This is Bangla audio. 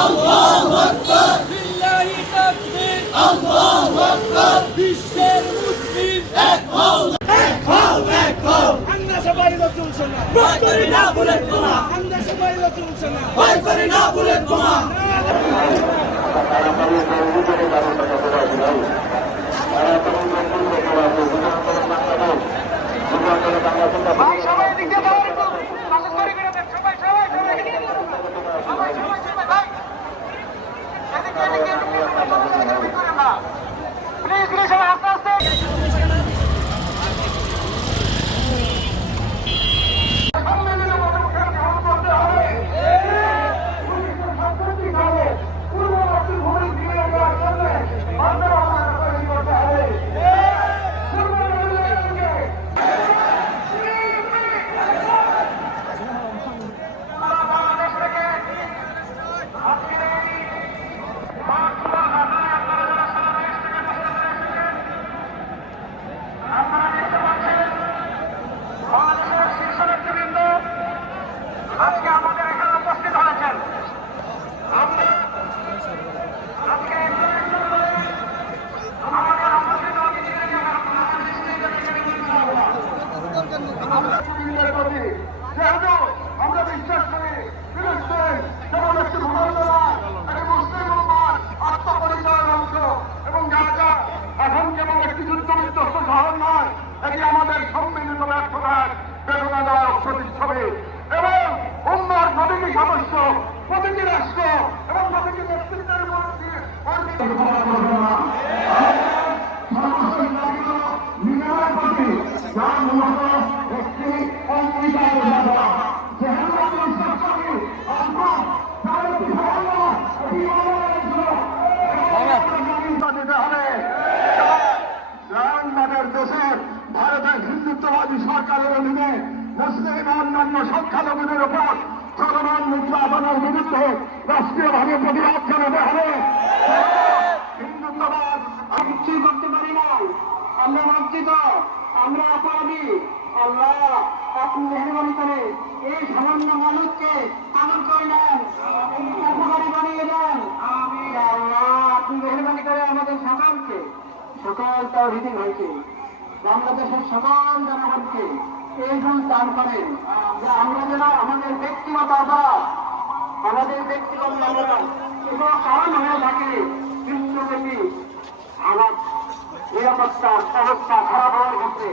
আল্লাহু আকবার বিল্লাহি তাকবীর আল্লাহু আকবার বিশ্বের মুসলিম এক হও এক হও এক হও আমরা সবাই রাসূল শোনা ভয় করি না বুলেট বোমা আমরা সবাই রাসূল শোনা ভয় করি না বুলেট বোমা ভাই সবাই দিকে দাও পাশে করে করে দেন সবাই সবাই সবাই সবাই সবাই সবাই ভাই এদিকে এদিকে এদিকে করে না প্লিজ প্লিজ সবাই আস্তে আস্তে আজকে আমাদের এখানে উপস্থিত হয়েছেন আমরা আজকে আমাদের আমন্ত্রিত যেহেতু আমরা বিশ্বাস করি ফিলিস্তিন যেমন একটি ভূখণ্ড একটি মুসলিম উম্মার আত্মপরিচয়ের অংশ এবং গাজা এখন যেমন একটি যুদ্ধ বিধ্বস্ত শহর নয়, এটি আমাদের সম্মিলিত ব্যর্থতার বেদনাদায়ক প্রতিচ্ছবি এবং উম্মার প্রতিটি সদস্য প্রতিটি রাষ্ট্র এবং প্রতিটি নেতৃত্বের দিতে হবে। আমাদের দেশের ভারতের হিন্দুত্ববাদী সরকারের অধীনে মুসলিম অন্যান্য সংখ্যালঘুদের উপর চলমান নির্যাতনের বিরুদ্ধে রাষ্ট্রীয়ভাবে প্রতিবাদ জানাতে হবে। হিন্দুত্ববাদ কিছুই করতে পারি না, আমরা লজ্জিত, আমরা অপরাধী। আল্লাহ আপনি মেহরবানি করে এই সামান্য মানুষকে পালন করে নেন, উপকারী বানিয়ে দেন। আল্লাহ আপনি মেহরবানি করে আমাদের সকলকে, সকল তাওহীদি ভাইকে, বাংলাদেশের সকল জনগণকে এই গুণ দান করেন যে আমরা যেন আমাদের ব্যক্তিগত অপরাধ, আমাদের ব্যক্তিগত অপরাধ কোনো কারণ হয়ে থাকে বিশ্বব্যাপী আমার নিরাপত্তার অবস্থা খারাপ হওয়ার ক্ষেত্রে